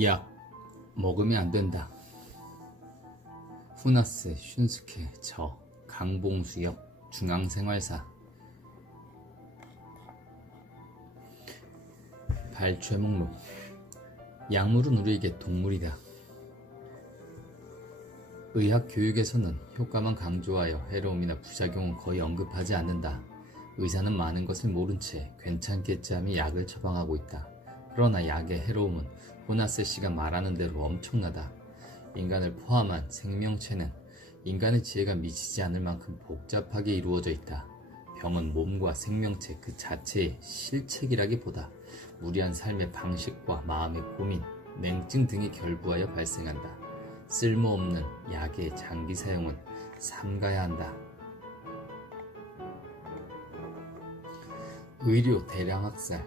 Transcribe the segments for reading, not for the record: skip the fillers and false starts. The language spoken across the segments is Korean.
약 먹으면 안 된다. 후나스 슌스케 저 강봉수역 중앙생활사 발췌 목록. 약물은 우리에게 동물이다. 의학 교육에서는 효과만 강조하여 해로움이나 부작용은 거의 언급하지 않는다. 의사는 많은 것을 모른 채 괜찮겠지 하며 약을 처방하고 있다. 그러나 약의 해로움은 호나세 씨가 말하는 대로 엄청나다. 인간을 포함한 생명체는 인간의 지혜가 미치지 않을 만큼 복잡하게 이루어져 있다. 병은 몸과 생명체 그 자체의 실책이라기보다 무리한 삶의 방식과 마음의 고민, 냉증 등이 결부하여 발생한다. 쓸모없는 약의 장기 사용은 삼가야 한다. 의료 대량 학살.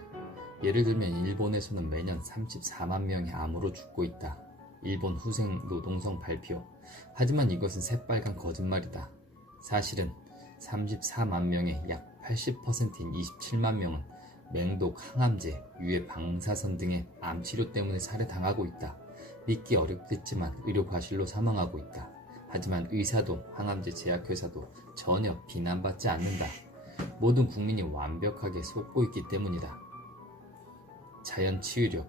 예를 들면 일본에서는 매년 34만 명이 암으로 죽고 있다. 일본 후생 노동성 발표. 하지만 이것은 새빨간 거짓말이다. 사실은 34만 명의 약 80%인 27만 명은 맹독, 항암제, 유해 방사선 등의 암치료 때문에 살해당하고 있다. 믿기 어렵겠지만 의료 과실로 사망하고 있다. 하지만 의사도 항암제 제약회사도 전혀 비난받지 않는다. 모든 국민이 완벽하게 속고 있기 때문이다. 자연 치유력.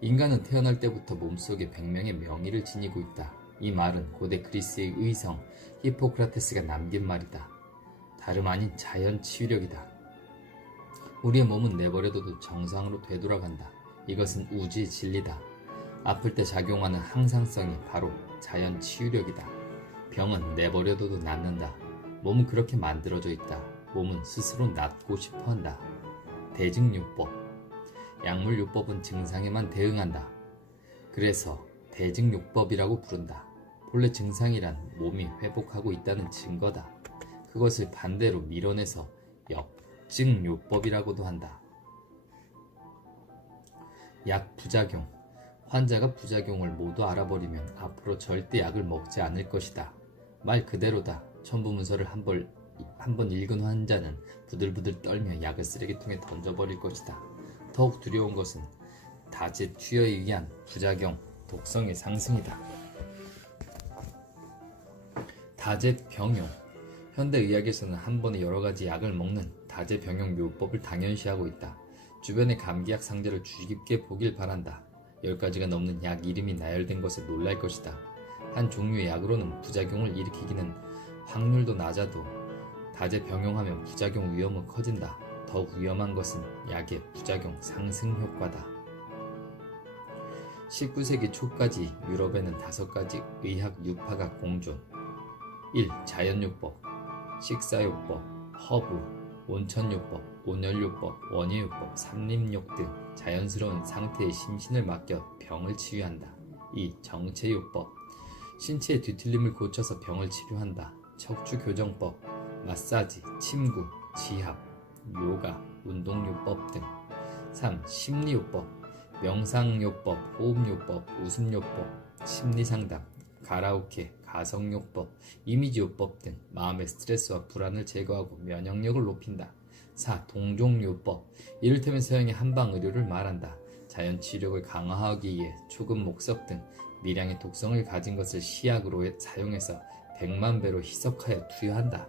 인간은 태어날 때부터 몸속에 100명의 명의를 지니고 있다. 이 말은 고대 그리스의 의성 히포크라테스가 남긴 말이다. 다름 아닌 자연 치유력이다. 우리의 몸은 내버려둬도 정상으로 되돌아간다. 이것은 우주의 진리다. 아플 때 작용하는 항상성이 바로 자연 치유력이다. 병은 내버려둬도 낫는다. 몸은 그렇게 만들어져 있다. 몸은 스스로 낫고 싶어한다. 대증요법. 약물요법은 증상에만 대응한다. 그래서 대증요법이라고 부른다. 본래 증상이란 몸이 회복하고 있다는 증거다. 그것을 반대로 밀어내서 역증요법이라고도 한다. 약 부작용. 환자가 부작용을 모두 알아버리면 앞으로 절대 약을 먹지 않을 것이다. 말 그대로다. 첨부문서를 한 번 읽은 환자는 부들부들 떨며 약을 쓰레기통에 던져버릴 것이다. 더욱 두려운 것은 다제 투여에 의한 부작용, 독성의 상승이다. 다제 병용. 현대의학에서는 한 번에 여러 가지 약을 먹는 다제 병용 묘법을 당연시하고 있다. 주변의 감기약 상자를 주의 깊게 보길 바란다. 10가지가 넘는 약 이름이 나열된 것에 놀랄 것이다. 한 종류의 약으로는 부작용을 일으키기는 확률도 낮아도 다제 병용하면 부작용 위험은 커진다. 더욱 위험한 것은 약의 부작용 상승 효과다. 19세기 초까지 유럽에는 5가지 의학 유파가 공존. 1. 자연요법, 식사요법, 허브, 온천요법, 온열요법, 원예요법, 삼림욕 등 자연스러운 상태의 심신을 맡겨 병을 치유한다. 2. 정체요법, 신체의 뒤틀림을 고쳐서 병을 치료한다. 척추교정법, 마사지, 침구, 지압, 요가, 운동요법 등. 3. 심리요법, 명상요법, 호흡요법, 웃음요법, 심리상담, 가라오케, 가성요법, 이미지요법 등 마음의 스트레스와 불안을 제거하고 면역력을 높인다. 4. 동종요법, 이를테면 서양의 한방의료를 말한다. 자연치유력을 강화하기 위해 초급 목석 등 미량의 독성을 가진 것을 시약으로 사용해서 100만 배로 희석하여 투여한다.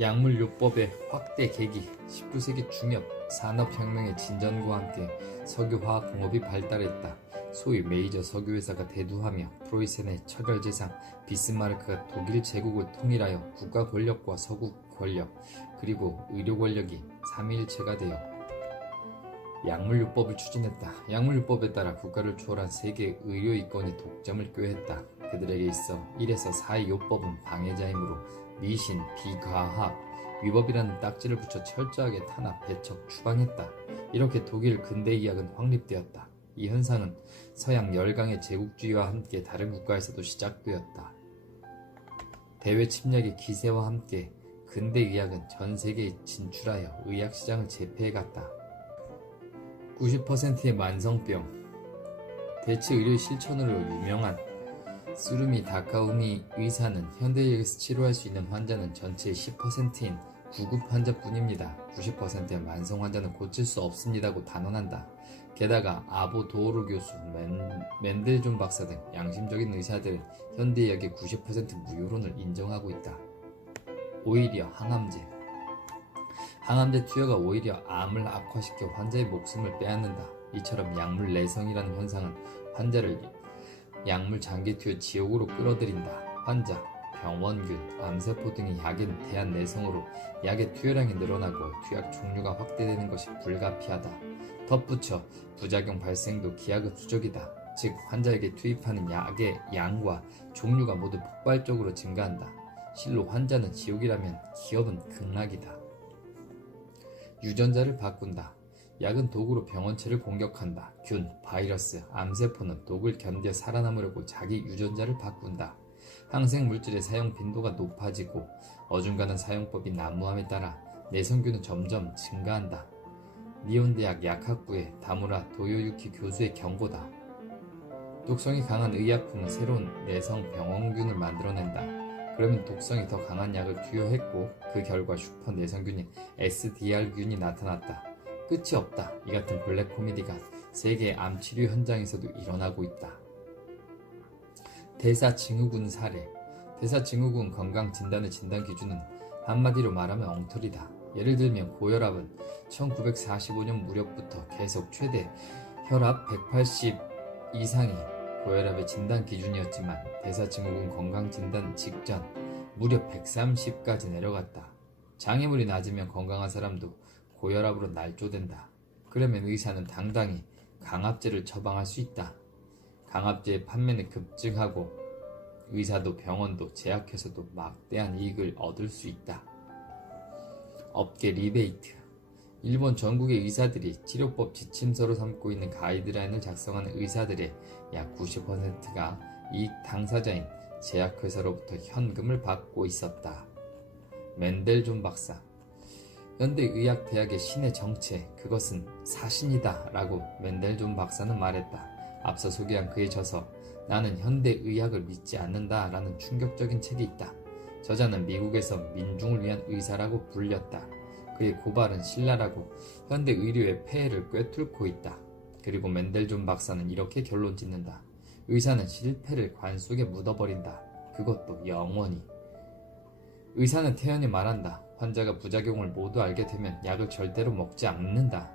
약물요법의 확대 계기. 19세기 중엽 산업혁명의 진전과 함께 석유화학공업이 발달했다. 소위 메이저 석유회사가 대두하며 프로이센의 철혈제상 비스마르크가 독일 제국을 통일하여 국가 권력과 서구 권력 그리고 의료 권력이 삼위일체가 되어 약물요법을 추진했다. 약물요법에 따라 국가를 초월한 세계 의료 이권이 독점을 꾀했다. 그들에게 있어 1에서 4의 요법은 방해자이므로 미신, 비과학, 위법이라는 딱지를 붙여 철저하게 탄압, 배척, 추방했다. 이렇게 독일 근대의학은 확립되었다. 이 현상은 서양 열강의 제국주의와 함께 다른 국가에서도 시작되었다. 대외 침략의 기세와 함께 근대의학은 전 세계에 진출하여 의학시장을 제패해갔다. 90%의 만성병. 대체 의료의 실천으로 유명한 쓰루미 다카우미 의사는 현대의학에서 치료할 수 있는 환자는 전체의 10%인 구급 환자뿐입니다. 90%의 만성 환자는 고칠 수 없습니다고 단언한다. 게다가 아보 도오르 교수, 맨델존 박사 등 양심적인 의사들은 현대의학의 90% 무효론을 인정하고 있다. 오히려 항암제 투여가 오히려 암을 악화시켜 환자의 목숨을 빼앗는다. 이처럼 약물 내성이라는 현상은 환자를 약물 장기 투여 지옥으로 끌어들인다. 환자, 병원균, 암세포 등의 약에 대한 내성으로 약의 투여량이 늘어나고 투약 종류가 확대되는 것이 불가피하다. 덧붙여 부작용 발생도 기하급수적이다. 즉 환자에게 투입하는 약의 양과 종류가 모두 폭발적으로 증가한다. 실로 환자는 지옥이라면 기업은 극락이다. 유전자를 바꾼다. 약은 도구로 병원체를 공격한다. 균, 바이러스, 암세포는 독을 견뎌 살아남으려고 자기 유전자를 바꾼다. 항생물질의 사용 빈도가 높아지고 어중간한 사용법이 난무함에 따라 내성균은 점점 증가한다. 니혼대학 약학부의 다무라 도요유키 교수의 경고다. 독성이 강한 의약품은 새로운 내성 병원균을 만들어낸다. 그러면 독성이 더 강한 약을 투여했고 그 결과 슈퍼 내성균인 SDR균이 나타났다. 끝이 없다. 이 같은 블랙 코미디가 세계 암치료 현장에서도 일어나고 있다. 대사증후군 사례. 대사증후군 건강진단의 진단 기준은 한마디로 말하면 엉터리다. 예를 들면 고혈압은 1945년 무렵부터 계속 최대 혈압 180 이상이 고혈압의 진단 기준이었지만 대사증후군 건강진단 직전 무려 130까지 내려갔다. 장애물이 낮으면 건강한 사람도 고혈압으로 날조된다. 그러면 의사는 당당히 강압제를 처방할 수 있다. 강압제의 판매는 급증하고 의사도 병원도 제약회사도 막대한 이익을 얻을 수 있다. 업계 리베이트. 일본 전국의 의사들이 치료법 지침서로 삼고 있는 가이드라인을 작성하는 의사들의 약 90%가 이익 당사자인 제약회사로부터 현금을 받고 있었다. 맨델존 박사. 현대의학대학의 신의 정체, 그것은 사신이다 라고 맨델존 박사는 말했다. 앞서 소개한 그의 저서 나는 현대의학을 믿지 않는다 라는 충격적인 책이 있다. 저자는 미국에서 민중을 위한 의사라고 불렸다. 그의 고발은 신랄하고 현대 의료의 폐해를 꿰뚫고 있다. 그리고 맨델존 박사는 이렇게 결론 짓는다. 의사는 실패를 관 속에 묻어버린다. 그것도 영원히. 의사는 태연히 말한다. 환자가 부작용을 모두 알게 되면 약을 절대로 먹지 않는다.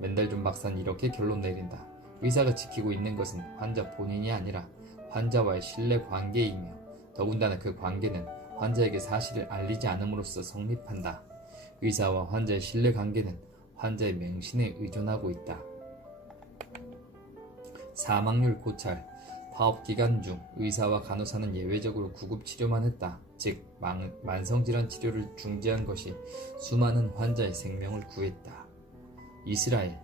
맨델존 박사는 이렇게 결론 내린다. 의사가 지키고 있는 것은 환자 본인이 아니라 환자와의 신뢰 관계이며 더군다나 그 관계는 환자에게 사실을 알리지 않음으로써 성립한다. 의사와 환자의 신뢰 관계는 환자의 맹신에 의존하고 있다. 사망률 고찰. 파업 기간 중 의사와 간호사는 예외적으로 구급 치료만 했다. 즉 만성질환 치료를 중지한 것이 수많은 환자의 생명을 구했다. 이스라엘.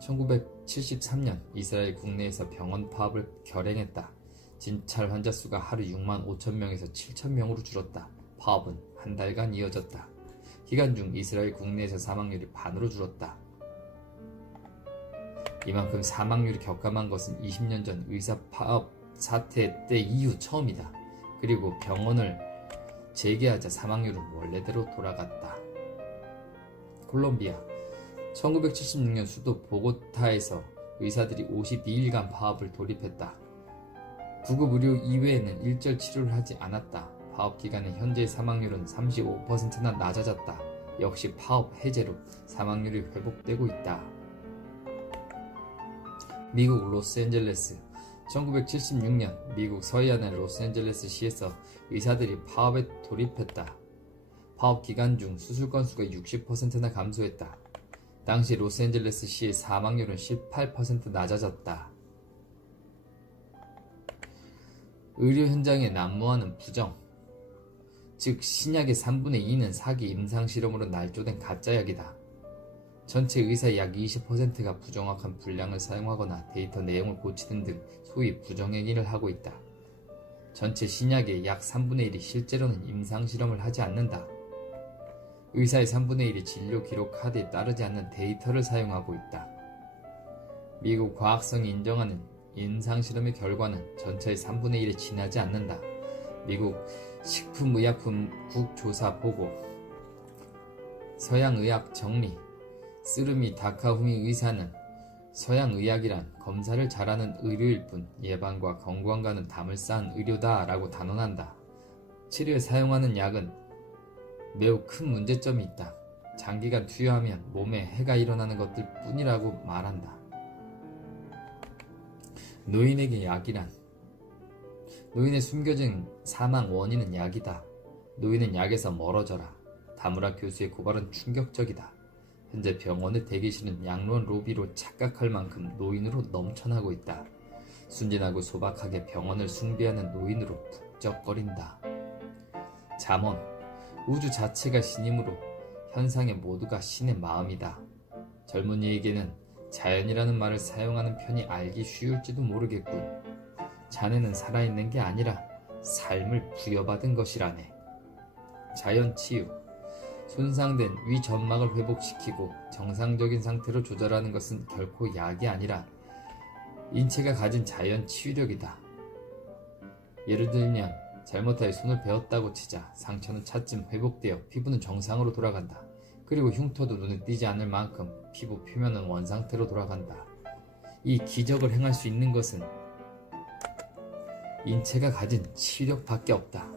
1973년 이스라엘 국내에서 병원 파업을 결행했다. 진찰 환자 수가 하루 6만 5천 명에서 7천 명으로 줄었다. 파업은 한 달간 이어졌다. 기간 중 이스라엘 국내에서 사망률이 반으로 줄었다. 이만큼 사망률이 격감한 것은 20년 전 의사 파업 사태 때 이후 처음이다. 그리고 병원을 재개하자 사망률은 원래대로 돌아갔다. 콜롬비아. 1976년 수도 보고타에서 의사들이 52일간 파업을 돌입했다. 구급 의료 이외에는 일절 치료를 하지 않았다. 파업 기간에 현재의 사망률은 35%나 낮아졌다. 역시 파업 해제로 사망률이 회복되고 있다. 미국 로스앤젤레스. 1976년 미국 서해안의 로스앤젤레스 시에서 의사들이 파업에 돌입했다. 파업 기간 중 수술 건수가 60%나 감소했다. 당시 로스앤젤레스 시의 사망률은 18% 낮아졌다. 의료 현장에 난무하는 부정. 즉 신약의 3분의 2는 사기 임상실험으로 날조된 가짜약이다. 전체 의사의 약 20%가 부정확한 분량을 사용하거나 데이터 내용을 고치는 등 소위 부정행위를 하고 있다. 전체 신약의 약 3분의 1이 실제로는 임상실험을 하지 않는다. 의사의 3분의 1이 진료 기록 카드에 따르지 않는 데이터를 사용하고 있다. 미국 과학성이 인정하는 임상실험의 결과는 전체의 3분의 1에 지나지 않는다. 미국 식품의약품국 조사 보고. 서양의학 정리. 쓰르미 다카후미 의사는 서양 의학이란 검사를 잘하는 의료일 뿐 예방과 건강과는 담을 쌓은 의료다 라고 단언한다. 치료에 사용하는 약은 매우 큰 문제점이 있다. 장기간 투여하면 몸에 해가 일어나는 것들 뿐이라고 말한다. 노인에게 약이란 노인의 숨겨진 사망 원인은 약이다. 노인은 약에서 멀어져라. 다무라 교수의 고발은 충격적이다. 현재 병원의 대기실은 양로원 로비로 착각할 만큼 노인으로 넘쳐나고 있다. 순진하고 소박하게 병원을 숭배하는 노인으로 북적거린다. 잠언 우주 자체가 신이므로 현상의 모두가 신의 마음이다. 젊은이에게는 자연이라는 말을 사용하는 편이 알기 쉬울지도 모르겠군. 자네는 살아있는 게 아니라 삶을 부여받은 것이라네. 자연치유 손상된 위 점막을 회복시키고 정상적인 상태로 조절하는 것은 결코 약이 아니라 인체가 가진 자연 치유력이다. 예를 들면 잘못하여 손을 베었다고 치자 상처는 차츰 회복되어 피부는 정상으로 돌아간다. 그리고 흉터도 눈에 띄지 않을 만큼 피부 표면은 원상태로 돌아간다. 이 기적을 행할 수 있는 것은 인체가 가진 치유력밖에 없다.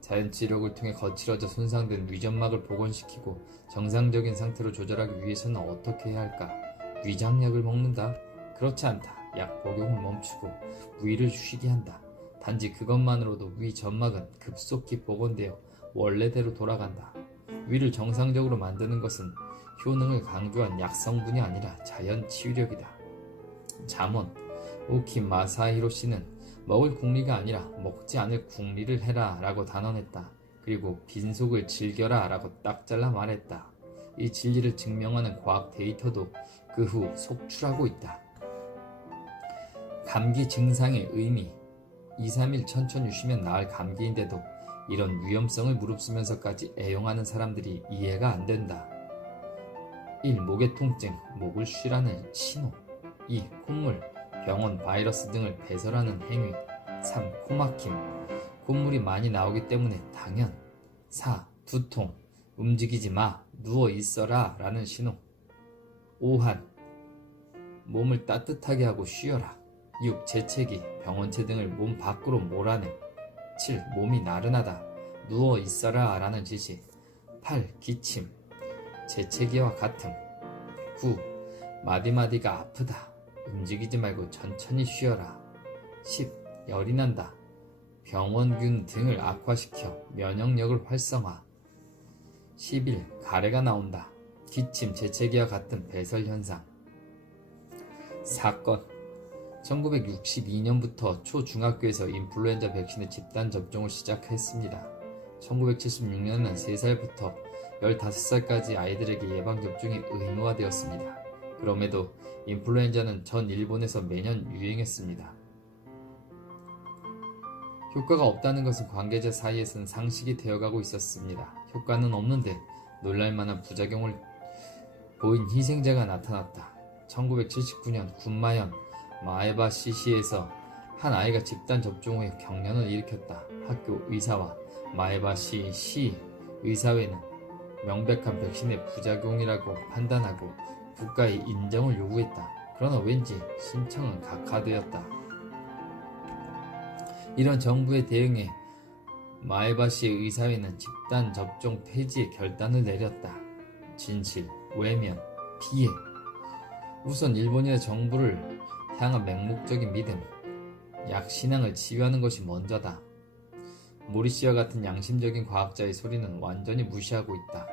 자연치유력을 통해 거칠어져 손상된 위점막을 복원시키고 정상적인 상태로 조절하기 위해서는 어떻게 해야 할까? 위장약을 먹는다? 그렇지 않다. 약 복용을 멈추고 위를 쉬게 한다. 단지 그것만으로도 위 점막은 급속히 복원되어 원래대로 돌아간다. 위를 정상적으로 만드는 것은 효능을 강조한 약성분이 아니라 자연치유력이다. 잠언 오키 마사히로 씨는 먹을 궁리가 아니라 먹지 않을 궁리를 해라 라고 단언했다. 그리고 빈속을 즐겨라 라고 딱 잘라 말했다. 이 진리를 증명하는 과학 데이터도 그 후 속출하고 있다. 감기 증상의 의미 2-3일 천천히 쉬면 나을 감기인데도 이런 위험성을 무릅쓰면서까지 애용하는 사람들이 이해가 안 된다. 1. 목의 통증, 목을 쉬라는 신호. 2. 콧물, 병원, 바이러스 등을 배설하는 행위. 3. 코막힘, 콧물이 많이 나오기 때문에 당연. 4. 두통, 움직이지 마, 누워 있어라 라는 신호. 5. 몸을 따뜻하게 하고 쉬어라. 6. 재채기, 병원체 등을 몸 밖으로 몰아내. 7. 몸이 나른하다, 누워 있어라 라는 지시. 8. 기침, 재채기와 같음. 9. 마디마디가 아프다, 움직이지 말고 천천히 쉬어라. 10. 열이 난다, 병원균 등을 악화시켜 면역력을 활성화. 11. 가래가 나온다, 기침, 재채기와 같은 배설현상. 사건 1962년부터 초중학교에서 인플루엔자 백신의 집단 접종을 시작했습니다. 1976년은 3살부터 15살까지 아이들에게 예방접종이 의무화되었습니다. 그럼에도 인플루엔자는 전 일본에서 매년 유행했습니다. 효과가 없다는 것은 관계자 사이에서는 상식이 되어가고 있었습니다. 효과는 없는데 놀랄만한 부작용을 보인 희생자가 나타났다. 1979년 군마현 마에바시시에서 한 아이가 집단 접종 후에 경련을 일으켰다. 학교 의사와 마에바시시 의사회는 명백한 백신의 부작용이라고 판단하고 국가의 인정을 요구했다. 그러나 왠지 신청은 각하되었다. 이런 정부의 대응에 마에바시 의사회는 집단 접종 폐지의 결단을 내렸다. 진실, 외면, 피해. 우선 일본인의 정부를 향한 맹목적인 믿음, 약신앙을 치유하는 것이 먼저다. 모리씨와 같은 양심적인 과학자의 소리는 완전히 무시하고 있다.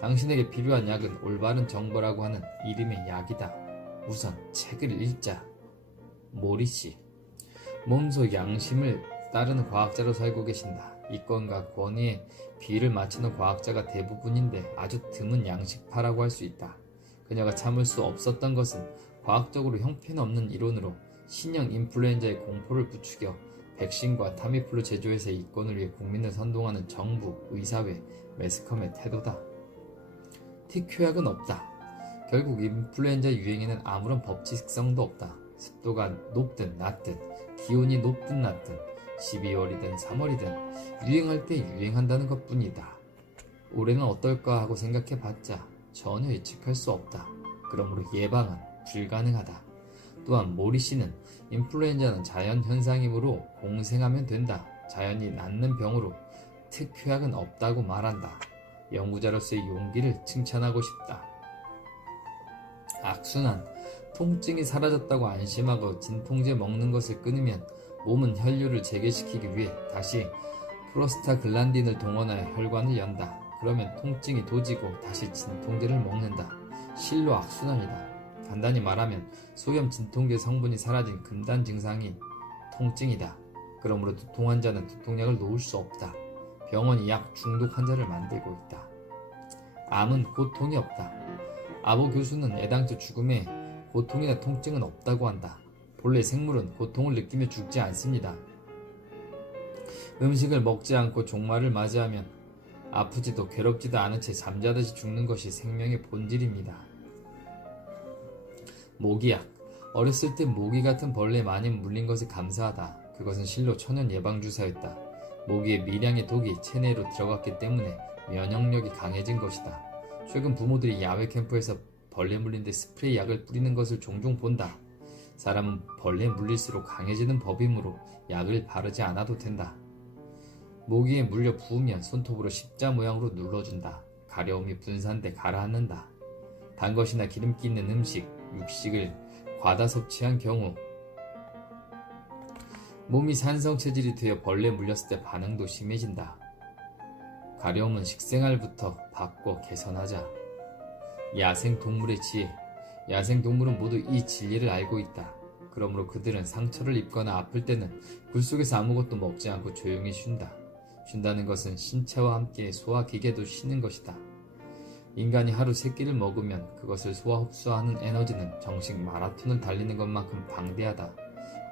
당신에게 필요한 약은 올바른 정보라고 하는 이름의 약이다. 우선 책을 읽자. 모리씨, 몸소 양심을 따르는 과학자로 살고 계신다. 이권과 권위에 비를 맞추는 과학자가 대부분인데 아주 드문 양식파라고 할 수 있다. 그녀가 참을 수 없었던 것은 과학적으로 형편없는 이론으로 신형 인플루엔자의 공포를 부추겨 백신과 타미플루 제조회사의 이권을 위해 국민을 선동하는 정부, 의사회, 매스컴의 태도다. 특효약은 없다. 결국 인플루엔자 유행에는 아무런 법칙성도 없다. 습도가 높든 낮든, 기온이 높든 낮든, 12월이든 3월이든 유행할 때 유행한다는 것뿐이다. 올해는 어떨까 하고 생각해봤자 전혀 예측할 수 없다. 그러므로 예방은 불가능하다. 또한 모리 씨는 인플루엔자는 자연 현상이므로 공생하면 된다. 자연이 낫는 병으로 특효약은 없다고 말한다. 연구자로서의 용기를 칭찬하고 싶다. 악순환. 통증이 사라졌다고 안심하고 진통제 먹는 것을 끊으면 몸은 혈류를 재개시키기 위해 다시 프로스타글란딘을 동원하여 혈관을 연다. 그러면 통증이 도지고 다시 진통제를 먹는다. 실로 악순환이다. 간단히 말하면 소염 진통제 성분이 사라진 금단 증상이 통증이다. 그러므로 두통 환자는 두통약을 놓을 수 없다. 병원이 약 중독 환자를 만들고 있다. 암은 고통이 없다. 아보 교수는 애당초 죽음에 고통이나 통증은 없다고 한다. 본래 생물은 고통을 느끼며 죽지 않습니다. 음식을 먹지 않고 종말을 맞이하면 아프지도 괴롭지도 않은 채 잠자듯이 죽는 것이 생명의 본질입니다. 모기약. 어렸을 때 모기 같은 벌레에 많이 물린 것에 감사하다. 그것은 실로 천연 예방주사였다. 모기의 미량의 독이 체내로 들어갔기 때문에 면역력이 강해진 것이다. 최근 부모들이 야외 캠프에서 벌레 물린 데 스프레이 약을 뿌리는 것을 종종 본다. 사람은 벌레에 물릴수록 강해지는 법이므로 약을 바르지 않아도 된다. 모기에 물려 부으면 손톱으로 십자 모양으로 눌러준다. 가려움이 분산돼 가라앉는다. 단 것이나 기름기 있는 음식, 육식을 과다 섭취한 경우 몸이 산성체질이 되어 벌레에 물렸을 때 반응도 심해진다. 가려움은 식생활부터 바꿔 개선하자. 야생동물의 지혜. 야생동물은 모두 이 진리를 알고 있다. 그러므로 그들은 상처를 입거나 아플 때는 굴속에서 아무것도 먹지 않고 조용히 쉰다. 쉰다는 것은 신체와 함께 소화기계도 쉬는 것이다. 인간이 하루 3끼를 먹으면 그것을 소화 흡수하는 에너지는 정식 마라톤을 달리는 것만큼 방대하다.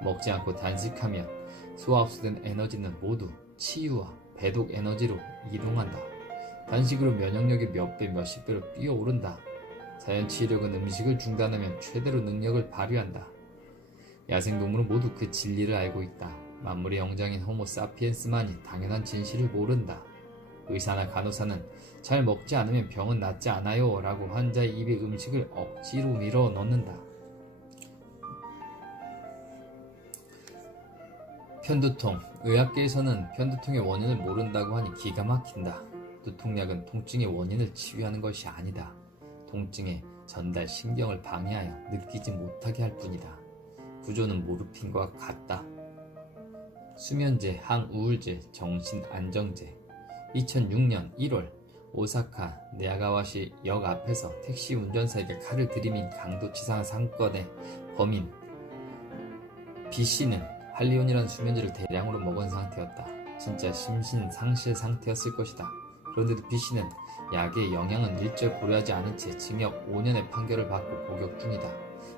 먹지 않고 단식하면 소화 흡수된 에너지는 모두 치유와 배독 에너지로 이동한다. 단식으로 면역력이 몇 배, 몇십 배로 뛰어오른다. 자연치유력은 음식을 중단하면 최대로 능력을 발휘한다. 야생동물은 모두 그 진리를 알고 있다. 만물의 영장인 호모 사피엔스만이 당연한 진실을 모른다. 의사나 간호사는 잘 먹지 않으면 병은 낫지 않아요 라고 환자의 입에 음식을 억지로 밀어 넣는다. 편두통. 의학계에서는 편두통의 원인을 모른다고 하니 기가 막힌다. 두통약은 통증의 원인을 치유하는 것이 아니다. 통증의 전달 신경을 방해하여 느끼지 못하게 할 뿐이다. 구조는 모르핀과 같다. 수면제, 항우울제, 정신안정제. 2006년 1월 오사카 네아가와시 역 앞에서 택시 운전사에게 칼을 들이민 강도치사 사건의 범인 B씨는 할리온이라는 수면제를 대량으로 먹은 상태였다. 진짜 심신상실 상태였을 것이다. 그런데도 B씨는 약의 영향은 일절 고려하지 않은 채 징역 5년의 판결을 받고 복역 중이다.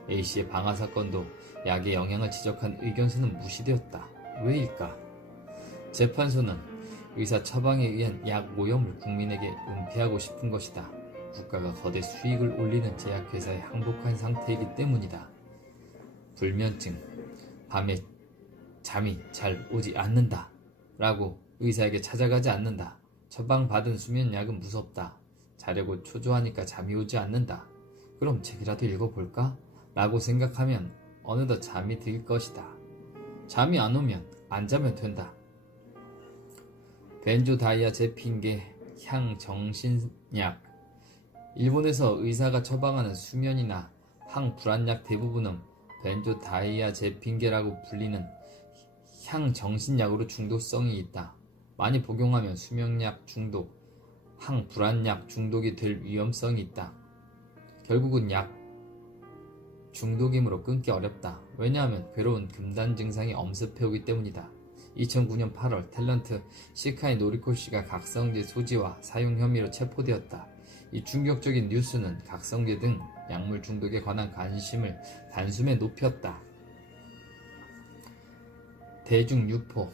A씨의 방화 사건도 약의 영향을 지적한 의견서는 무시되었다. 왜일까? 재판소는 의사 처방에 의한 약 오염을 국민에게 은폐하고 싶은 것이다. 국가가 거대 수익을 올리는 제약회사에 항복한 상태이기 때문이다. 불면증. 밤에 잠이 잘 오지 않는다. 라고 의사에게 찾아가지 않는다. 처방받은 수면약은 무섭다. 자려고 초조하니까 잠이 오지 않는다. 그럼 책이라도 읽어볼까? 라고 생각하면 어느덧 잠이 들 것이다. 잠이 안 오면 안 자면 된다. 벤조다이아제핀계 향정신약. 일본에서 의사가 처방하는 수면이나 항불안약 대부분은 벤조다이아제핀계라고 불리는 향정신약으로 중독성이 있다. 많이 복용하면 수면약 중독, 항불안약 중독이 될 위험성이 있다. 결국은 약 중독이므로 끊기 어렵다. 왜냐하면 괴로운 금단 증상이 엄습해오기 때문이다. 2009년 8월 탤런트 시카이 노리코 씨가 각성제 소지와 사용 혐의로 체포되었다. 이 충격적인 뉴스는 각성제 등 약물 중독에 관한 관심을 단숨에 높였다. 대중유포.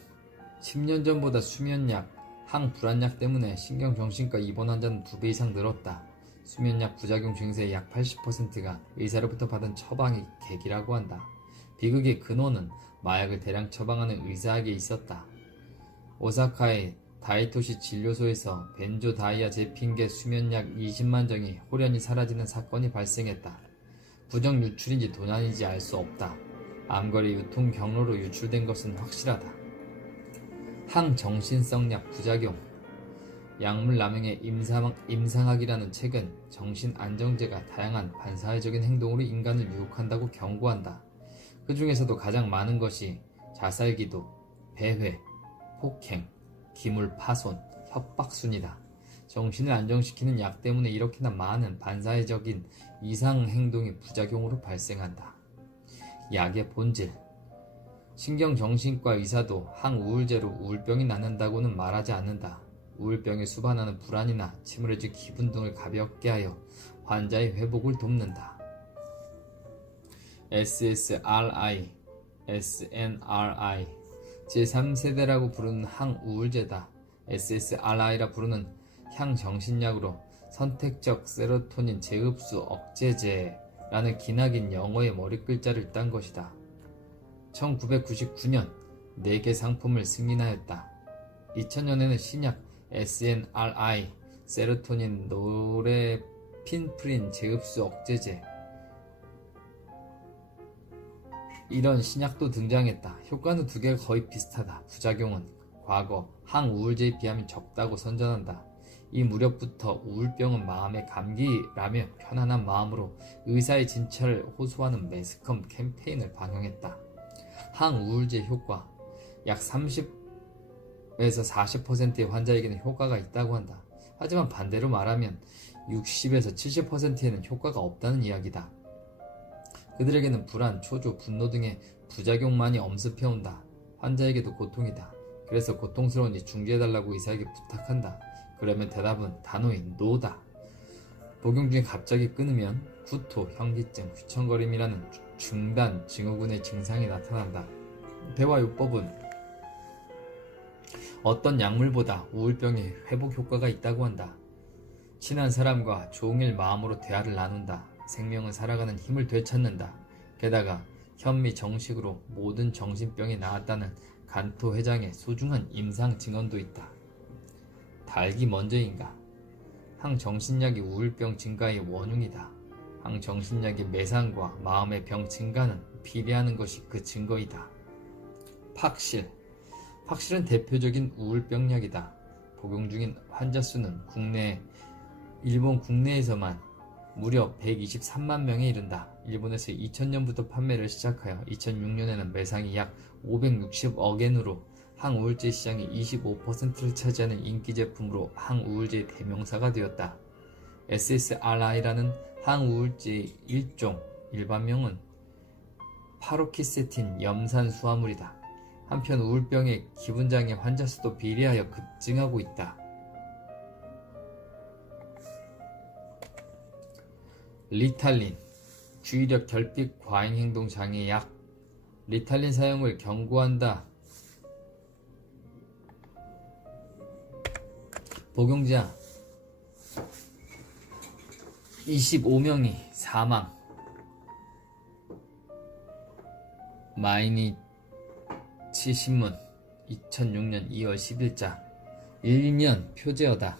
10년 전보다 수면약, 항불안약 때문에 신경정신과 입원 환자는 2배 이상 늘었다. 수면약 부작용 증세의 약 80%가 의사로부터 받은 처방이 계기라고 한다. 비극의 근원은 마약을 대량 처방하는 의사에게 있었다. 오사카의 다이토시 진료소에서 벤조다이아제핀계 수면약 20만 정이 홀연히 사라지는 사건이 발생했다. 부정 유출인지 도난인지 알 수 없다. 암거리 유통 경로로 유출된 것은 확실하다. 항정신성 약 부작용. 약물 남용의 임상학이라는 책은 정신안정제가 다양한 반사회적인 행동으로 인간을 유혹한다고 경고한다. 그 중에서도 가장 많은 것이 자살기도, 배회, 폭행, 기물 파손, 협박순이다. 정신을 안정시키는 약 때문에 이렇게나 많은 반사회적인 이상 행동이 부작용으로 발생한다. 약의 본질. 신경정신과 의사도 항우울제로 우울병이 낫는다고는 말하지 않는다. 우울병에 수반하는 불안이나 침울해진 기분 등을 가볍게 하여 환자의 회복을 돕는다. SSRI, SNRI 제3세대라고 부르는 항우울제다. SSRI라 부르는 향정신약으로 선택적 세로토닌 재흡수 억제제라는 기나긴 영어의 머리글자를 딴 것이다. 1999년 4개 상품을 승인하였다. 2000년에는 신약 SNRI, 세로토닌 노레핀프린 재흡수 억제제 이런 신약도 등장했다. 효과는 두 개가 거의 비슷하다. 부작용은 과거 항우울제에 비하면 적다고 선전한다. 이 무렵부터 우울병은 마음의 감기라며 편안한 마음으로 의사의 진찰을 호소하는 매스컴 캠페인을 방영했다. 항우울제 효과 약 30에서 40%의 환자에게는 효과가 있다고 한다. 하지만 반대로 말하면 60에서 70%에는 효과가 없다는 이야기다. 그들에게는 불안, 초조, 분노 등의 부작용만이 엄습해온다. 환자에게도 고통이다. 그래서 고통스러운지 중지해달라고 의사에게 부탁한다. 그러면 대답은 단호히 노다. 복용 중에 갑자기 끊으면 구토, 현기증, 휘청거림이라는 중단 증후군의 증상이 나타난다. 대화요법은 어떤 약물보다 우울병에 회복 효과가 있다고 한다. 친한 사람과 종일 마음으로 대화를 나눈다. 생명은 살아가는 힘을 되찾는다. 게다가 현미 정식으로 모든 정신병이 나았다는 간토 회장의 소중한 임상 증언도 있다. 닭이 먼저인가? 항정신약이 우울병 증가의 원흉이다. 항정신약의 매상과 마음의 병 증가는 비례하는 것이 그 증거이다. 팍실. 팍실은 대표적인 우울병약이다. 복용 중인 환자 수는 일본 국내에서만 무려 123만 명에 이른다. 일본에서 2000년부터 판매를 시작하여 2006년에는 매상이 약 560억엔으로 항우울제 시장의 25%를 차지하는 인기 제품으로 항우울제의 대명사가 되었다. SSRI라는 항우울제의 일종, 일반명은 파로키세틴 염산수화물이다. 한편 우울병의 기분장애 환자 수도 비례하여 급증하고 있다. 리탈린, 주의력 결핍 과잉행동 장애 약. 리탈린 사용을 경고한다. 복용자 25명이 사망. 마이니치 신문 2006년 2월 10일자. 일면 표제어다.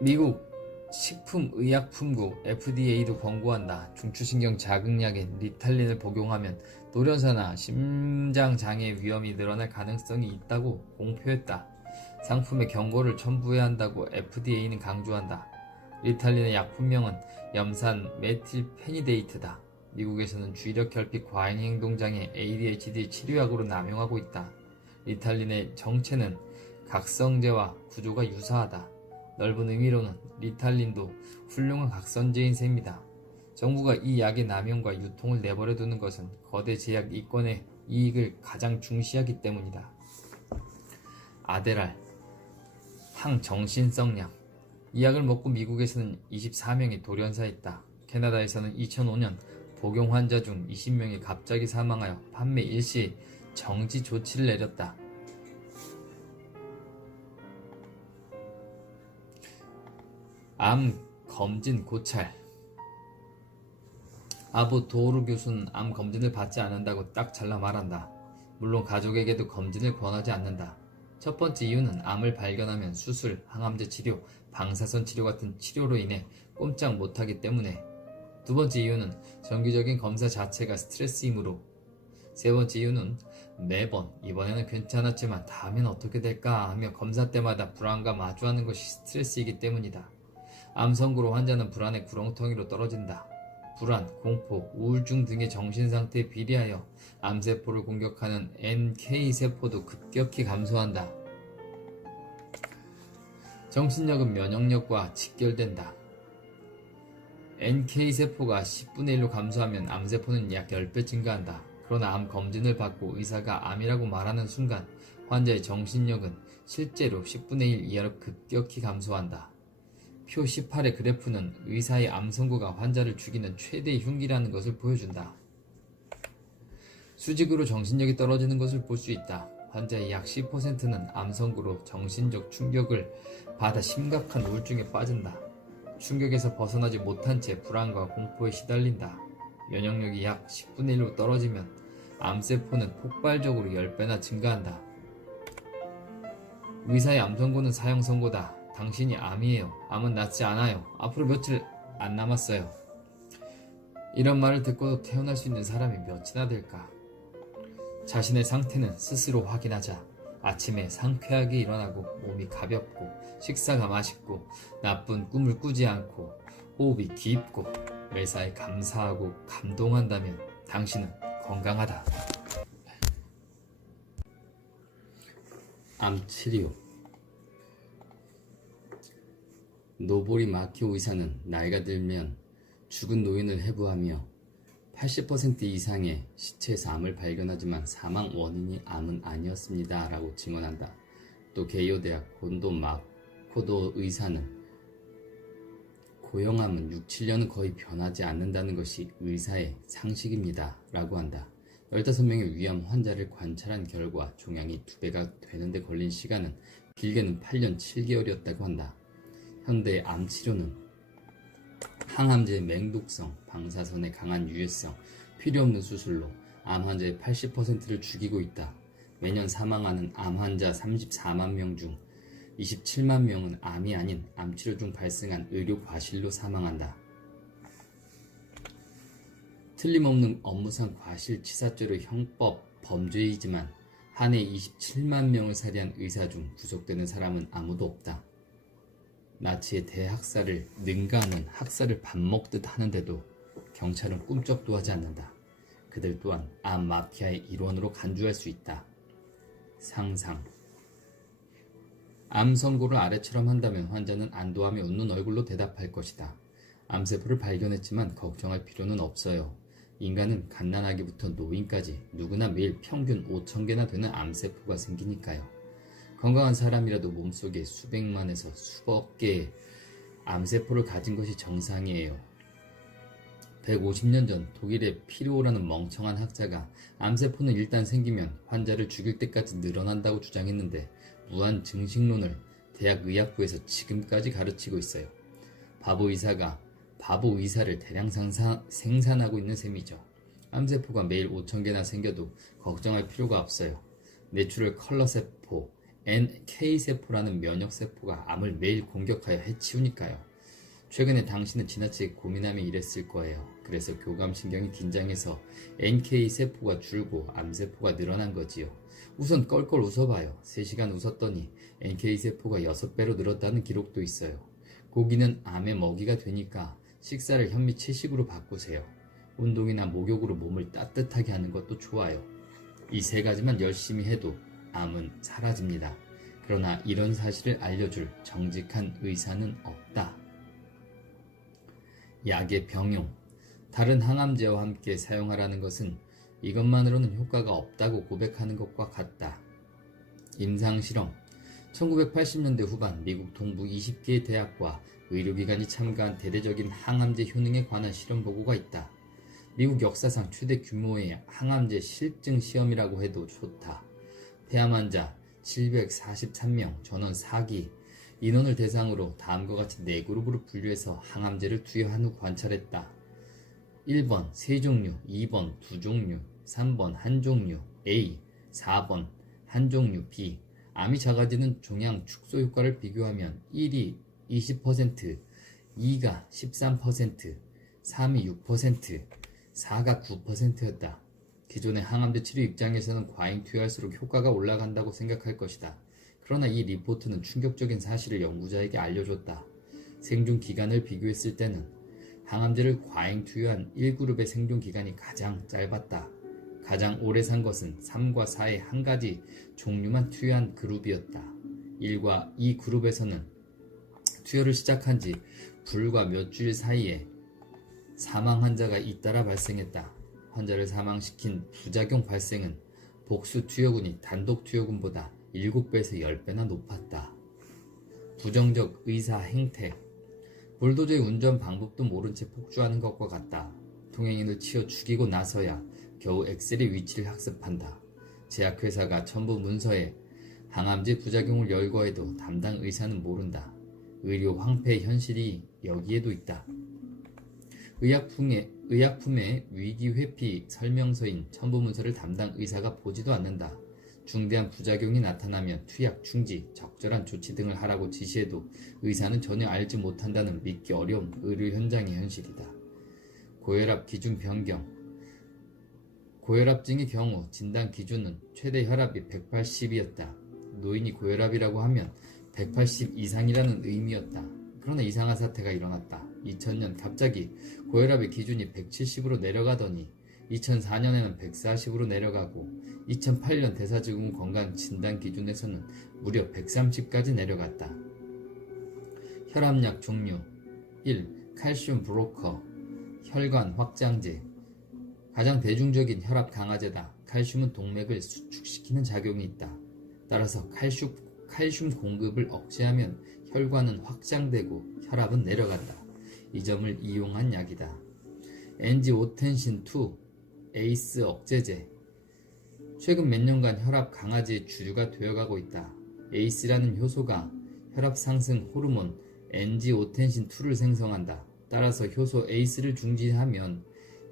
미국 식품의약품국 FDA도 권고한다. 중추신경 자극약인 리탈린을 복용하면 노련사나 심장장애 위험이 늘어날 가능성이 있다고 공표했다. 상품에 경고를 첨부해야 한다고 FDA는 강조한다. 리탈린의 약품명은 염산 메틸페니데이트다. 미국에서는 주의력 결핍 과잉행동장애 ADHD 치료약으로 남용하고 있다. 리탈린의 정체는 각성제와 구조가 유사하다. 넓은 의미로는 리탈린도 훌륭한 각선제인 셈이다. 정부가 이 약의 남용과 유통을 내버려두는 것은 거대 제약 이권의 이익을 가장 중시하기 때문이다. 아데랄, 항정신성 약. 이 약을 먹고 미국에서는 24명이 돌연사했다. 캐나다에서는 2005년 복용 환자 중 20명이 갑자기 사망하여 판매 일시 정지 조치를 내렸다. 암 검진 고찰. 아부 도오루 교수는 암 검진을 받지 않는다고 딱 잘라 말한다. 물론 가족에게도 검진을 권하지 않는다. 첫 번째 이유는 암을 발견하면 수술, 항암제 치료, 방사선 치료 같은 치료로 인해 꼼짝 못하기 때문에. 두 번째 이유는 정기적인 검사 자체가 스트레스이므로. 세 번째 이유는 매번 이번에는 괜찮았지만 다음엔 어떻게 될까 하며 검사 때마다 불안과 마주하는 것이 스트레스이기 때문이다. 암 선고로 환자는 불안의 구렁텅이로 떨어진다. 불안, 공포, 우울증 등의 정신상태에 비례하여 암세포를 공격하는 NK세포도 급격히 감소한다. 정신력은 면역력과 직결된다. NK세포가 10분의 1로 감소하면 암세포는 약 10배 증가한다. 그러나 암 검진을 받고 의사가 암이라고 말하는 순간 환자의 정신력은 실제로 10분의 1 이하로 급격히 감소한다. 표 18의 그래프는 의사의 암 선고가 환자를 죽이는 최대의 흉기라는 것을 보여준다. 수직으로 정신력이 떨어지는 것을 볼 수 있다. 환자의 약 10%는 암 선고로 정신적 충격을 받아 심각한 우울증에 빠진다. 충격에서 벗어나지 못한 채 불안과 공포에 시달린다. 면역력이 약 10분의 1로 떨어지면 암세포는 폭발적으로 10배나 증가한다. 의사의 암 선고는 사형 선고다. 당신이 암이에요. 암은 낫지 않아요. 앞으로 며칠 안 남았어요. 이런 말을 듣고도 태어날 수 있는 사람이 몇이나 될까? 자신의 상태는 스스로 확인하자. 아침에 상쾌하게 일어나고 몸이 가볍고 식사가 맛있고 나쁜 꿈을 꾸지 않고 호흡이 깊고 매사에 감사하고 감동한다면 당신은 건강하다. 암치료. 노보리 마키오 의사는 나이가 들면 죽은 노인을 해부하며 80% 이상의 시체에서 암을 발견하지만 사망 원인이 암은 아니었습니다 라고 증언한다. 또 게이오 대학 곤도 마코도 의사는 고형암은 6, 7년은 거의 변하지 않는다는 것이 의사의 상식입니다 라고 한다. 15명의 위암 환자를 관찰한 결과 종양이 2배가 되는데 걸린 시간은 길게는 8년 7개월이었다고 한다. 현대의 암치료는 항암제의 맹독성, 방사선의 강한 유해성, 필요없는 수술로 암 환자의 80%를 죽이고 있다. 매년 사망하는 암 환자 34만 명 중 27만 명은 암이 아닌 암치료 중 발생한 의료 과실로 사망한다. 틀림없는 업무상 과실치사죄로 형법 범죄이지만 한 해 27만 명을 살해한 의사 중 구속되는 사람은 아무도 없다. 나치의 대학살을 능가하는 학살을 밥 먹듯 하는데도 경찰은 꿈쩍도 하지 않는다. 그들 또한 암 마피아의 일원으로 간주할 수 있다. 상상. 암 선고를 아래처럼 한다면 환자는 안도하며 웃는 얼굴로 대답할 것이다. 암세포를 발견했지만 걱정할 필요는 없어요. 인간은 갓난아기부터 노인까지 누구나 매일 평균 5,000개나 되는 암세포가 생기니까요. 건강한 사람이라도 몸속에 수백만에서 수억 개의 암세포를 가진 것이 정상이에요. 150년 전 독일의 피르오라는 멍청한 학자가 암세포는 일단 생기면 환자를 죽일 때까지 늘어난다고 주장했는데 무한 증식론을 대학 의학부에서 지금까지 가르치고 있어요. 바보 의사가 바보 의사를 대량 생산하고 있는 셈이죠. 암세포가 매일 5,000개나 생겨도 걱정할 필요가 없어요. 내추럴 컬러세포, NK세포라는 면역세포가 암을 매일 공격하여 해치우니까요. 최근에 당신은 지나치게 고민하며 일했을 거예요. 그래서 교감신경이 긴장해서 NK세포가 줄고 암세포가 늘어난 거지요. 우선 껄껄 웃어봐요. 3시간 웃었더니 NK세포가 6배로 늘었다는 기록도 있어요. 고기는 암의 먹이가 되니까 식사를 현미채식으로 바꾸세요. 운동이나 목욕으로 몸을 따뜻하게 하는 것도 좋아요. 이 3가지만 열심히 해도 암은 사라집니다. 그러나 이런 사실을 알려줄 정직한 의사는 없다. 약의 병용. 다른 항암제와 함께 사용하라는 것은 이것만으로는 효과가 없다고 고백하는 것과 같다. 임상실험. 1980년대 후반 미국 동부 20개의 대학과 의료기관이 참가한 대대적인 항암제 효능에 관한 실험 보고가 있다. 미국 역사상 최대 규모의 항암제 실증 시험이라고 해도 좋다. 폐암 환자 743명, 전원 4기 인원을 대상으로 다음과 같이 4그룹으로 분류해서 항암제를 투여한 후 관찰했다. 1번 3종류, 2번 2종류, 3번 1종류 A, 4번 1종류 B. 암이 작아지는 종양 축소 효과를 비교하면 1이 20%, 2가 13%, 3이 6%, 4가 9%였다. 기존의 항암제 치료 입장에서는 과잉 투여할수록 효과가 올라간다고 생각할 것이다. 그러나 이 리포트는 충격적인 사실을 연구자에게 알려줬다. 생존 기간을 비교했을 때는 항암제를 과잉 투여한 1그룹의 생존 기간이 가장 짧았다. 가장 오래 산 것은 3과 4의 한 가지 종류만 투여한 그룹이었다. 1과 2 그룹에서는 투여를 시작한 지 불과 몇 주일 사이에 사망 환자가 잇따라 발생했다. 환자를 사망시킨 부작용 발생은 복수 투여군이 단독 투여군보다 7배에서 10배나 높았다. 부정적 의사 행태. 불도저의 운전 방법도 모른 채 폭주하는 것과 같다. 통행인을 치어 죽이고 나서야 겨우 엑셀의 위치를 학습한다. 제약회사가 첨부 문서에 항암제 부작용을 열거해도 담당 의사는 모른다. 의료 황폐의 현실이 여기에도 있다. 의약품의 위기 회피 설명서인 첨부문서를 담당 의사가 보지도 않는다. 중대한 부작용이 나타나면 투약, 중지, 적절한 조치 등을 하라고 지시해도 의사는 전혀 알지 못한다는 믿기 어려운 의료 현장의 현실이다. 고혈압 기준 변경. 고혈압증의 경우 진단 기준은 최대 혈압이 180이었다. 노인이 고혈압이라고 하면 180 이상이라는 의미였다. 그러나 이상한 사태가 일어났다. 2000년 갑자기 고혈압의 기준이 170으로 내려가더니 2004년에는 140으로 내려가고 2008년 대사증후 건강 진단 기준에서는 무려 130까지 내려갔다. 혈압약 종류 1. 칼슘 브로커 혈관 확장제. 가장 대중적인 혈압 강화제다. 칼슘은 동맥을 수축시키는 작용이 있다. 따라서 칼슘 공급을 억제하면 혈관은 확장되고 혈압은 내려간다. 이 점을 이용한 약이다. 엔지오텐신2 에이스 억제제. 최근 몇 년간 혈압 강화제의 주류가 되어가고 있다. 에이스라는 효소가 혈압 상승 호르몬 엔지오텐신2를 생성한다. 따라서 효소 에이스를 중지하면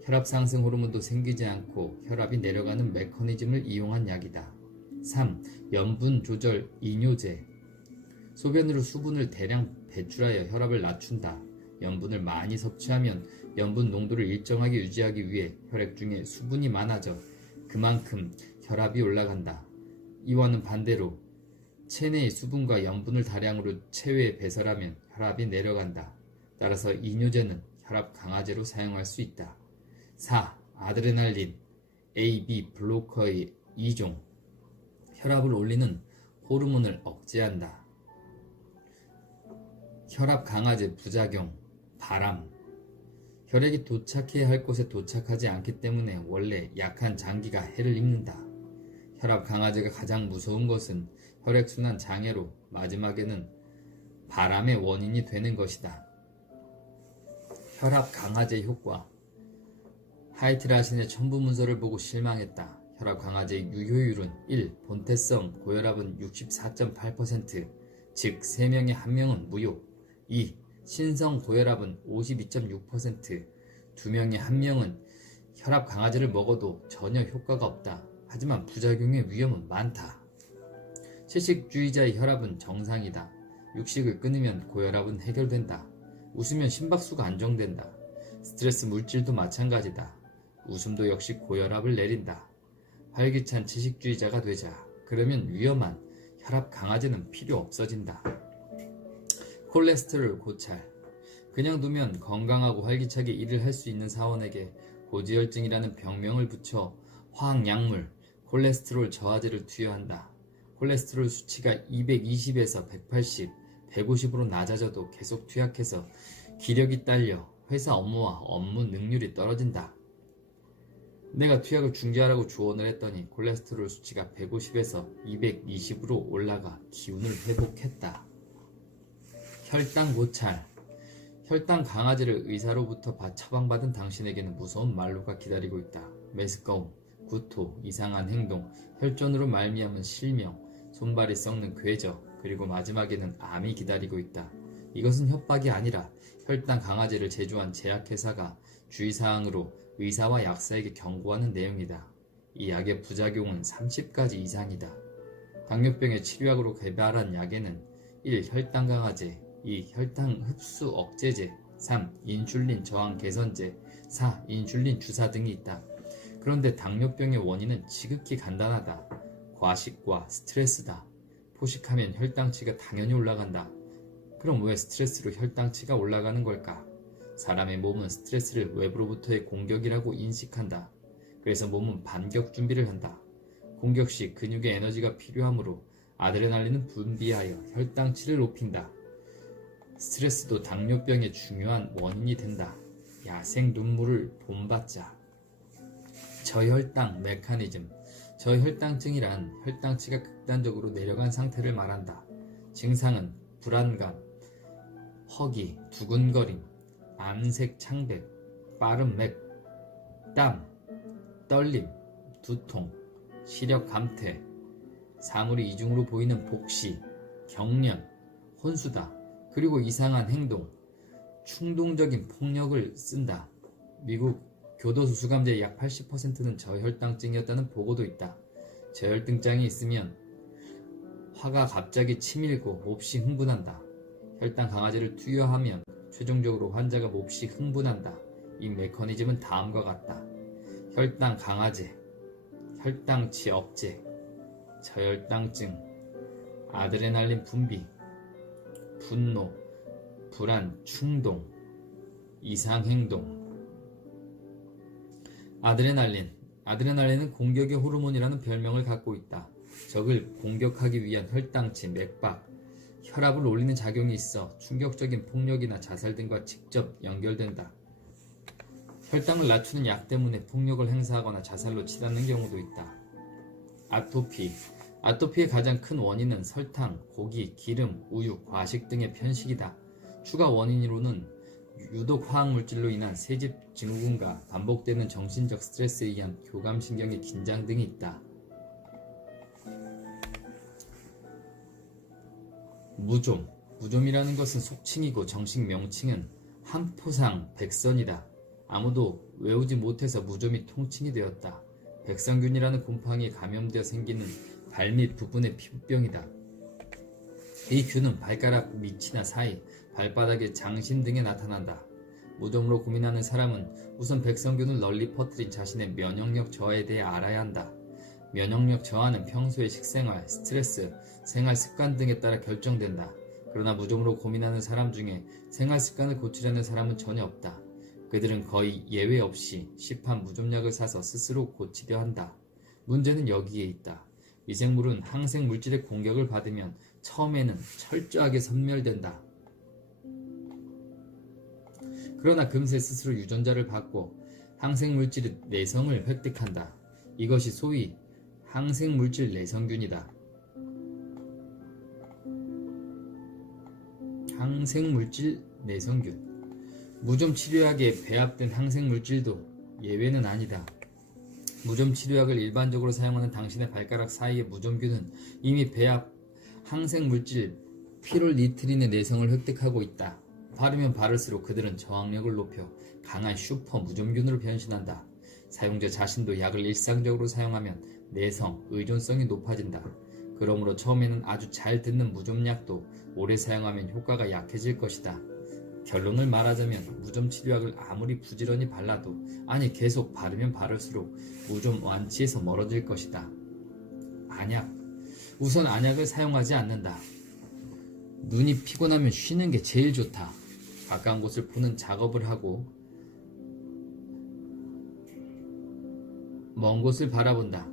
혈압 상승 호르몬도 생기지 않고 혈압이 내려가는 메커니즘을 이용한 약이다. 3. 염분 조절 이뇨제. 소변으로 수분을 대량 배출하여 혈압을 낮춘다. 염분을 많이 섭취하면 염분 농도를 일정하게 유지하기 위해 혈액 중에 수분이 많아져 그만큼 혈압이 올라간다. 이와는 반대로 체내의 수분과 염분을 다량으로 체외에 배설하면 혈압이 내려간다. 따라서 이뇨제는 혈압 강화제로 사용할 수 있다. 4. 아드레날린 AB 블로커의 2종. 혈압을 올리는 호르몬을 억제한다. 혈압 강화제 부작용 바람. 혈액이 도착해야 할 곳에 도착하지 않기 때문에 원래 약한 장기가 해를 입는다. 혈압 강화제가 가장 무서운 것은 혈액순환 장애로 마지막에는 바람의 원인이 되는 것이다. 혈압 강화제 효과. 하이트라신의 첨부 문서를 보고 실망했다. 혈압 강화제의 유효율은 1. 본태성 고혈압은 64.8%, 즉 3명의 1명은 무효. 2. 신성 고혈압은 52.6%, 2명의 1명은 혈압 강화제를 먹어도 전혀 효과가 없다. 하지만 부작용의 위험은 많다. 채식주의자의 혈압은 정상이다. 육식을 끊으면 고혈압은 해결된다. 웃으면 심박수가 안정된다. 스트레스 물질도 마찬가지다. 웃음도 역시 고혈압을 내린다. 활기찬 채식주의자가 되자. 그러면 위험한 혈압 강화제는 필요 없어진다. 콜레스테롤 고찰. 그냥 두면 건강하고 활기차게 일을 할 수 있는 사원에게 고지혈증이라는 병명을 붙여 화학약물 콜레스테롤 저하제를 투여한다. 콜레스테롤 수치가 220에서 180, 150으로 낮아져도 계속 투약해서 기력이 딸려 회사 업무와 업무 능률이 떨어진다. 내가 투약을 중지하라고 조언을 했더니 콜레스테롤 수치가 150에서 220으로 올라가 기운을 회복했다. 혈당 고찰. 혈당 강화제를 의사로부터 처방받은 당신에게는 무서운 말로가 기다리고 있다. 메스꺼움, 구토, 이상한 행동, 혈전으로 말미암은 실명, 손발이 썩는 궤적, 그리고 마지막에는 암이 기다리고 있다. 이것은 협박이 아니라 혈당 강화제를 제조한 제약회사가 주의사항으로 의사와 약사에게 경고하는 내용이다. 이 약의 부작용은 30가지 이상이다. 당뇨병의 치료약으로 개발한 약에는 1. 혈당 강화제, 2. 혈당 흡수 억제제, 3. 인슐린 저항 개선제, 4. 인슐린 주사 등이 있다. 그런데 당뇨병의 원인은 지극히 간단하다. 과식과 스트레스다. 포식하면 혈당치가 당연히 올라간다. 그럼 왜 스트레스로 혈당치가 올라가는 걸까? 사람의 몸은 스트레스를 외부로부터의 공격이라고 인식한다. 그래서 몸은 반격 준비를 한다. 공격 시 근육에 에너지가 필요하므로 아드레날린은 분비하여 혈당치를 높인다. 스트레스도 당뇨병의 중요한 원인이 된다. 야생 눈물을 본받자. 저혈당 메커니즘. 저혈당증이란 혈당치가 극단적으로 내려간 상태를 말한다. 증상은 불안감, 허기, 두근거림, 암색 창백, 빠른 맥, 땀, 떨림, 두통, 시력 감퇴, 사물이 이중으로 보이는 복시, 경련, 혼수다. 그리고 이상한 행동, 충동적인 폭력을 쓴다. 미국 교도소 수감자의 약 80%는 저혈당증이었다는 보고도 있다. 저혈당증이 있으면 화가 갑자기 치밀고 몹시 흥분한다. 혈당 강화제를 투여하면 최종적으로 환자가 몹시 흥분한다. 이 메커니즘은 다음과 같다. 혈당 강화제, 혈당치 억제, 저혈당증, 아드레날린 분비, 분노, 불안, 충동, 이상행동. 아드레날린은 공격의 호르몬이라는 별명을 갖고 있다. 적을 공격하기 위한 혈당치, 맥박, 혈압을 올리는 작용이 있어 충격적인 폭력이나 자살 등과 직접 연결된다. 혈당을 낮추는 약 때문에 폭력을 행사하거나 자살로 치닫는 경우도 있다. 아토피의 가장 큰 원인은 설탕, 고기, 기름, 우유, 과식 등의 편식이다. 추가 원인으로는 유독 화학물질로 인한 세집 증후군과 반복되는 정신적 스트레스에 의한 교감신경의 긴장 등이 있다. 무좀이라는 것은 속칭이고 정식 명칭은 한포상 백선이다. 아무도 외우지 못해서 무좀이 통칭이 되었다. 백선균이라는 곰팡이에 감염되어 생기는 발밑 부분의 피부병이다. 이 균은 발가락 밑이나 사이, 발바닥의 장신 등에 나타난다. 무좀으로 고민하는 사람은 우선 백선균을 널리 퍼뜨린 자신의 면역력 저하에 대해 알아야 한다. 면역력 저하는 평소의 식생활, 스트레스, 생활 습관 등에 따라 결정된다. 그러나 무좀으로 고민하는 사람 중에 생활 습관을 고치려는 사람은 전혀 없다. 그들은 거의 예외 없이 시판 무좀약을 사서 스스로 고치려 한다. 문제는 여기에 있다. 미생물은 항생 물질의 공격을 받으면 처음에는 철저하게 섬멸된다. 그러나 금세 스스로 유전자를 바꿔 항생 물질의 내성을 획득한다. 이것이 소위 항생 물질 내성균이다. 항생 물질 내성균. 무좀 치료약에 배합된 항생 물질도 예외는 아니다. 무좀 치료약을 일반적으로 사용하는 당신의 발가락 사이의 무좀균은 이미 배합 항생 물질 피롤리트린의 내성을 획득하고 있다. 바르면 바를수록 그들은 저항력을 높여 강한 슈퍼 무좀균으로 변신한다. 사용자 자신도 약을 일상적으로 사용하면 내성, 의존성이 높아진다. 그러므로 처음에는 아주 잘 듣는 무좀약도 오래 사용하면 효과가 약해질 것이다. 결론을 말하자면 무좀 치료약을 아무리 부지런히 발라도, 아니 계속 바르면 바를수록 무좀 완치에서 멀어질 것이다. 우선 안약을 사용하지 않는다. 눈이 피곤하면 쉬는 게 제일 좋다. 가까운 곳을 보는 작업을 하고 먼 곳을 바라본다.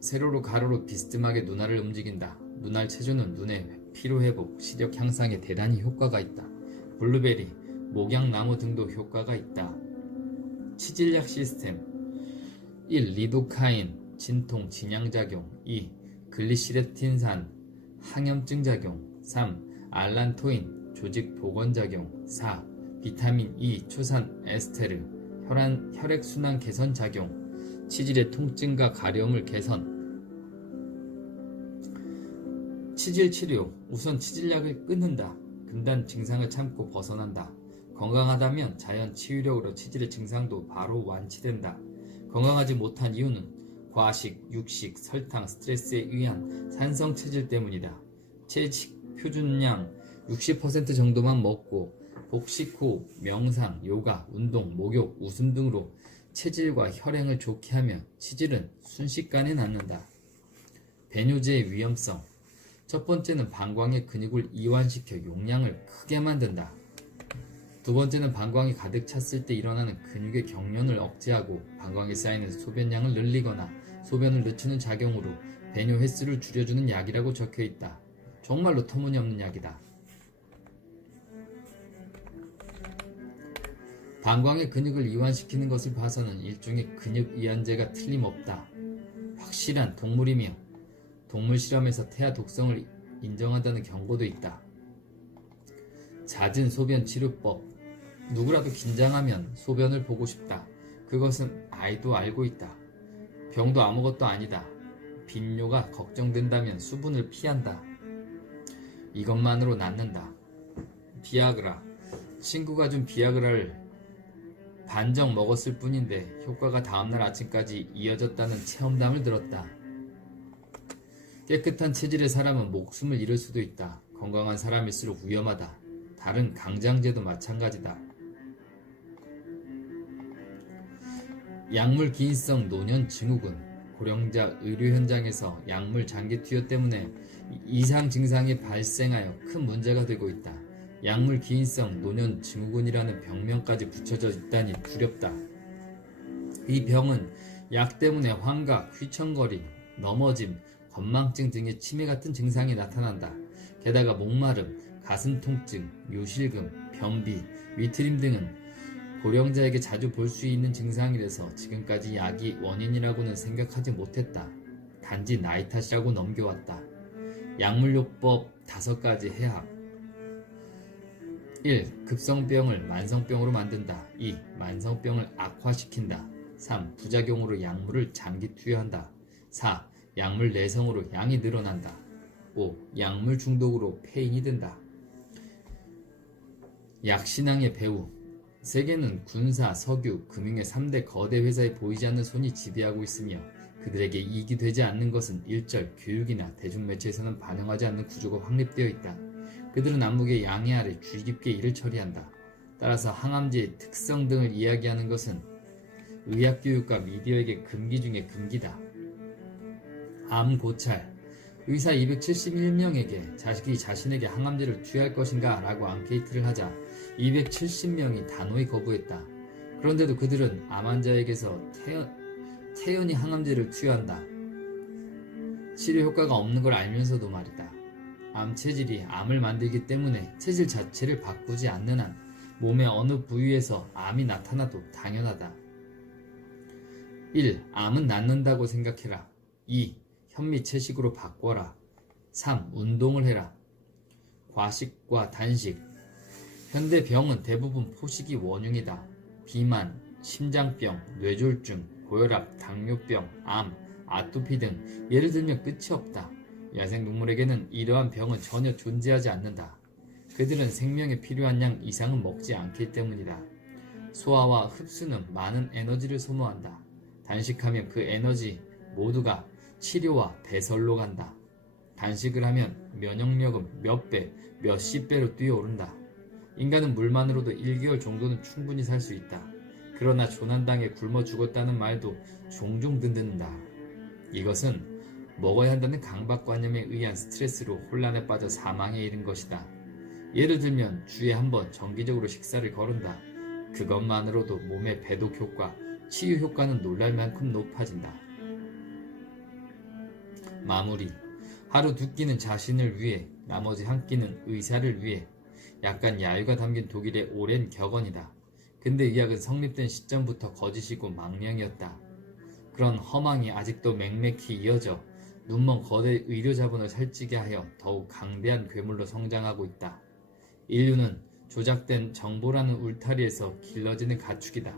세로로 가로로 비스듬하게 눈알을 움직인다. 눈알 체조는 눈의 피로회복, 시력 향상에 대단히 효과가 있다. 블루베리, 목양나무 등도 효과가 있다. 치질약 시스템 1. 리도카인, 진통, 진양작용. 2. 글리시레틴산, 항염증 작용. 3. 알란토인, 조직 복원작용. 4. 비타민 E, 초산 에스테르, 혈액순환 개선 작용. 치질의 통증과 가려움을 개선. 치질 치료. 우선 치질약을 끊는다. 금단 증상을 참고 벗어난다. 건강하다면 자연 치유력으로 치질의 증상도 바로 완치된다. 건강하지 못한 이유는 과식, 육식, 설탕, 스트레스에 의한 산성 체질 때문이다. 채식 표준량 60% 정도만 먹고 복식 후 명상, 요가, 운동, 목욕, 웃음 등으로 체질과 혈행을 좋게 하며 치질은 순식간에 낫는다. 배뇨제의 위험성. 첫 번째는 방광의 근육을 이완시켜 용량을 크게 만든다. 두 번째는 방광이 가득 찼을 때 일어나는 근육의 경련을 억제하고 방광에 쌓이는 소변량을 늘리거나 소변을 늦추는 작용으로 배뇨 횟수를 줄여주는 약이라고 적혀있다. 정말로 터무니없는 약이다. 방광의 근육을 이완시키는 것을 봐서는 일종의 근육 이완제가 틀림없다. 확실한 동물이며 동물 실험에서 태아 독성을 인정한다는 경고도 있다. 잦은 소변 치료법. 누구라도 긴장하면 소변을 보고 싶다. 그것은 아이도 알고 있다. 병도 아무것도 아니다. 빈뇨가 걱정된다면 수분을 피한다. 이것만으로 낫는다. 비아그라. 친구가 준 비아그라를 반정 먹었을 뿐인데 효과가 다음날 아침까지 이어졌다는 체험담을 들었다. 깨끗한 체질의 사람은 목숨을 잃을 수도 있다. 건강한 사람일수록 위험하다. 다른 강장제도 마찬가지다. 약물 기인성 노년 증후군. 고령자 의료 현장에서 약물 장기 투여 때문에 이상 증상이 발생하여 큰 문제가 되고 있다. 약물 기인성 노년 증후군이라는 병명까지 붙여져 있다니 두렵다. 이 병은 약 때문에 환각, 휘청거림, 넘어짐, 건망증 등의 치매 같은 증상이 나타난다. 게다가 목마름, 가슴 통증, 요실금, 변비, 위트림 등은 고령자에게 자주 볼 수 있는 증상이라서 지금까지 약이 원인이라고는 생각하지 못했다. 단지 나이 탓이라고 넘겨왔다. 약물요법 5가지 해학. 1. 급성병을 만성병으로 만든다. 2. 만성병을 악화시킨다. 3. 부작용으로 약물을 장기 투여한다. 4. 약물 내성으로 양이 늘어난다. 5. 약물 중독으로 폐인이 된다. 약신앙의 배후. 세계는 군사, 석유, 금융의 3대 거대 회사에 보이지 않는 손이 지배하고 있으며 그들에게 이익이 되지 않는 것은 일절 교육이나 대중매체에서는 반영하지 않는 구조가 확립되어 있다. 그들은 암묵의 양해 아래 주의 깊게 일을 처리한다. 따라서 항암제의 특성 등을 이야기하는 것은 의학교육과 미디어에게 금기 중에 금기다. 암 고찰. 의사 271명에게 자식이 자신에게 항암제를 투여할 것인가 라고 앙케이트를 하자 270명이 단호히 거부했다. 그런데도 그들은 암 환자에게서 태연히 항암제를 투여한다. 치료 효과가 없는 걸 알면서도 말이다. 암 체질이 암을 만들기 때문에 체질 자체를 바꾸지 않는 한 몸의 어느 부위에서 암이 나타나도 당연하다. 1. 암은 낫는다고 생각해라. 2. 현미 채식으로 바꿔라. 3. 운동을 해라. 과식과 단식. 현대 병은 대부분 포식이 원흉이다. 비만, 심장병, 뇌졸중, 고혈압, 당뇨병, 암, 아토피 등 예를 들면 끝이 없다. 야생동물에게는 이러한 병은 전혀 존재하지 않는다. 그들은 생명에 필요한 양 이상은 먹지 않기 때문이다. 소화와 흡수는 많은 에너지를 소모한다. 단식하면 그 에너지 모두가 치료와 배설로 간다. 단식을 하면 면역력은 몇 배, 몇십 배로 뛰어오른다. 인간은 물만으로도 1개월 정도는 충분히 살 수 있다. 그러나 조난당해 굶어 죽었다는 말도 종종 듣는다. 이것은 먹어야 한다는 강박관념에 의한 스트레스로 혼란에 빠져 사망에 이른 것이다. 예를 들면 주에 한 번 정기적으로 식사를 거른다. 그것만으로도 몸의 배독 효과, 치유 효과는 놀랄 만큼 높아진다. 마무리. 하루 2끼는 자신을 위해, 나머지 1끼는 의사를 위해. 약간 야유가 담긴 독일의 오랜 격언이다. 근데 이 약은 성립된 시점부터 거짓이고 망령이었다. 그런 허망이 아직도 맹맥히 이어져 눈먼 거대 의료자본을 살찌게 하여 더욱 강대한 괴물로 성장하고 있다. 인류는 조작된 정보라는 울타리에서 길러지는 가축이다.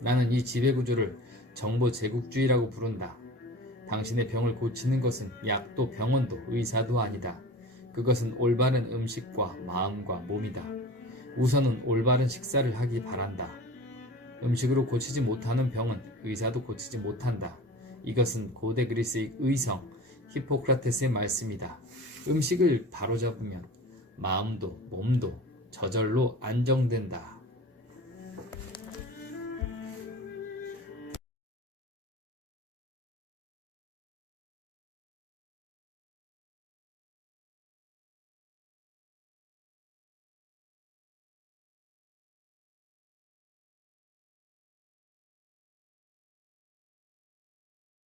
나는 이 지배구조를 정보 제국주의라고 부른다. 당신의 병을 고치는 것은 약도 병원도 의사도 아니다. 그것은 올바른 음식과 마음과 몸이다. 우선은 올바른 식사를 하기 바란다. 음식으로 고치지 못하는 병은 의사도 고치지 못한다. 이것은 고대 그리스의 의성 히포크라테스의 말씀이다. 음식을 바로잡으면 마음도 몸도 저절로 안정된다.